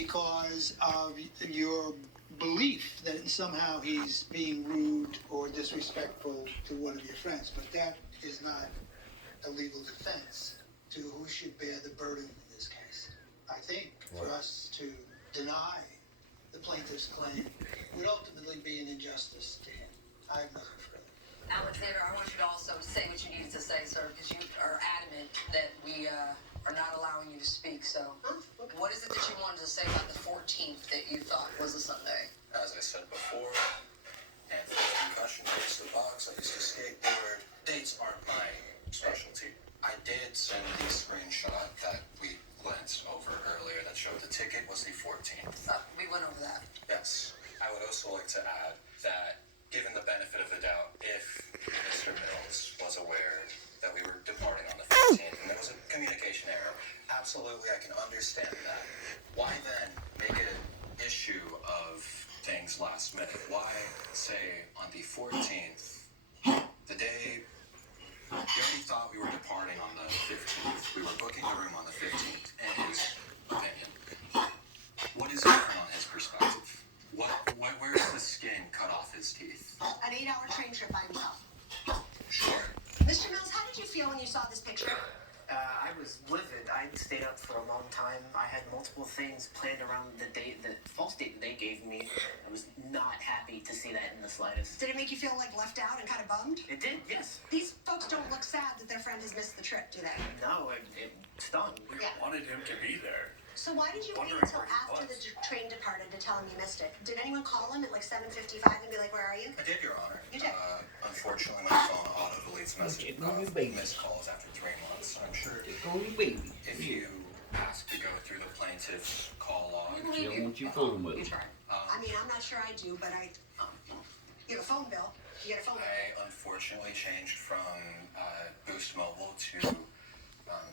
because of your belief that somehow he's being rude or disrespectful to one of your friends. But that is not a legal defense to who should bear the burden in this case. I think for us to deny the plaintiff's claim would ultimately be an injustice to him. I have nothing further. Alexander, I want you to also say what you needed to say, sir, because you are adamant that we are not allowing you to speak. So, what is it that you wanted to say about the 14th that you thought was a Sunday? As I said before, and for concussion, I used to box, I used to skateboard. Dates aren't my specialty. I did send the screenshot that we glanced over earlier that showed the ticket was the 14th. We went over that. Yes. I would also like to add that, given the benefit of the doubt, if Mr. Mills was aware that we were departing on the 15th and there was a communication error, absolutely I can understand that. Why then make it an issue of things last minute? Why say on the 14th, the day we already thought we were departing on the 15th, we were booking the room on the 15th, in his opinion. What is different on his perspective? Where's the skin cut off his teeth? An 8-hour train trip by himself. Sure. Mr. Mills, how did you feel when you saw this picture? I was livid. I stayed up for a long time. I had multiple things planned around the date, the false date that they gave me. I was not happy to see that in the slightest. Did it make you feel like left out and kind of bummed? It did, yes. These folks don't look sad that their friend has missed the trip, do they? No, it stung. We wanted him to be there. So why did you wait Wondering until where he after the was. train departed to tell him you missed it? Did anyone call him at like 7:55 and be like, where are you? I did, Your Honor. You did? Unfortunately, my phone auto-deletes messages missed calls after 3 months. I'm sure if you ask to go through the plaintiff's call log, You tried. I mean, I'm not sure I do, but you have a phone bill. You get a phone bill. I unfortunately changed from Boost Mobile to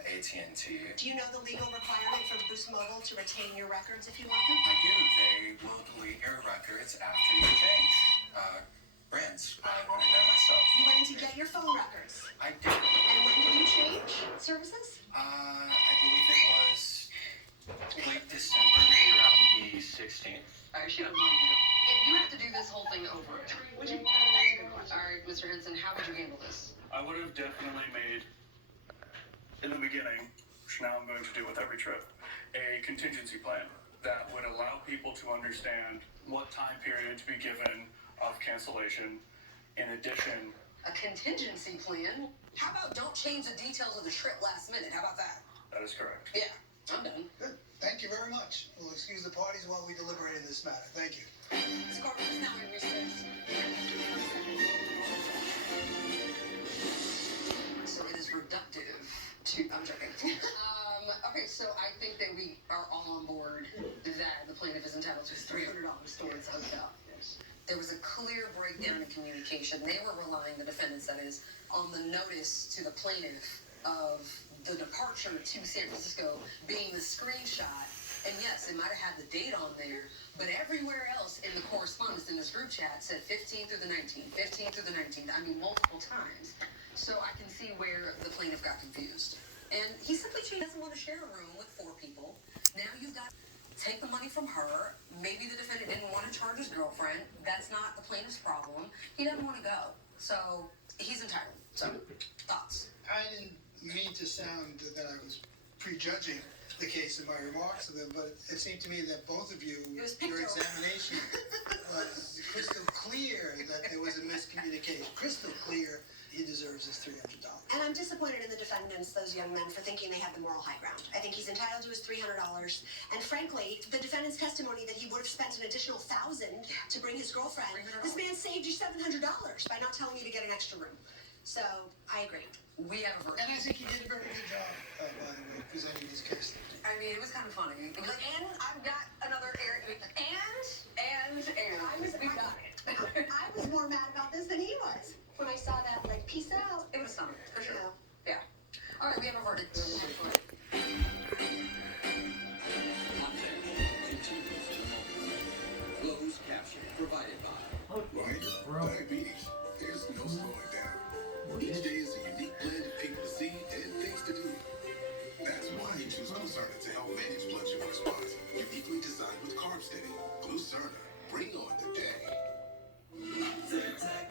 AT&T. Do you know the legal requirement for Boost Mobile to retain your records if you want them? I do. They will delete your records after you change brands. I went in there myself. You went in to get your phone records. I did. And when did you change services? I believe it was late December, maybe around the 16th. I actually don't believe you. If you have to do this whole thing over, would you? That's a good question. All right, Mr. Henson, how would you handle this? I would have definitely made, in the beginning, which now I'm going to do with every trip, a contingency plan that would allow people to understand what time period to be given of cancellation. In addition, A contingency plan? How about don't change the details of the trip last minute? How about that? that is correct. Yeah, I'm done. Good. Thank you very much. We'll excuse the parties while we deliberate in this matter. Thank you. This court is now in recess. So it is reductive to, I'm joking. Okay, so I think that we are all on board that the plaintiff is entitled to $300 towards the hotel. Yes. There was a clear breakdown in communication. They were relying, the defendants that is, on the notice to the plaintiff of the departure to San Francisco being the screenshot. And yes, it might have had the date on there, but everywhere else in the correspondence in this group chat said 15th through the 19th, 15th through the 19th. I mean, multiple times. So I can see where the plaintiff got confused. And he simply doesn't want to share a room with 4 people. Now you've got to take the money from her. Maybe the defendant didn't want to charge his girlfriend. That's not the plaintiff's problem. He doesn't want to go. So he's entitled. So, thoughts? I didn't mean to sound that I was prejudging the case in my remarks of them, but it seemed to me that both of you, It was your pictorial. examination was crystal clear that there was a miscommunication. Crystal clear he deserves his $300. And I'm disappointed in the defendants, those young men, for thinking they have the moral high ground. I think he's entitled to his $300. And frankly, the defendant's testimony that he would have spent an additional $1,000 to bring his girlfriend, this man saved you $700 by not telling you to get an extra room. So, I agree. We have a verdict. And I think he did a very good job, by the way, presenting his case. I mean, it was kind of funny. It was like, and I've got another area. And we got it. I was more mad about this than he was. When I saw that, like, peace out. It was something, for sure. Yeah. Yeah. All right, we have a verdict. Closed caption provided by Right? Diabetes. There's no slowing down. Each day is a unique blend of people to see and things to do. That's why you choose Concerta to help manage blood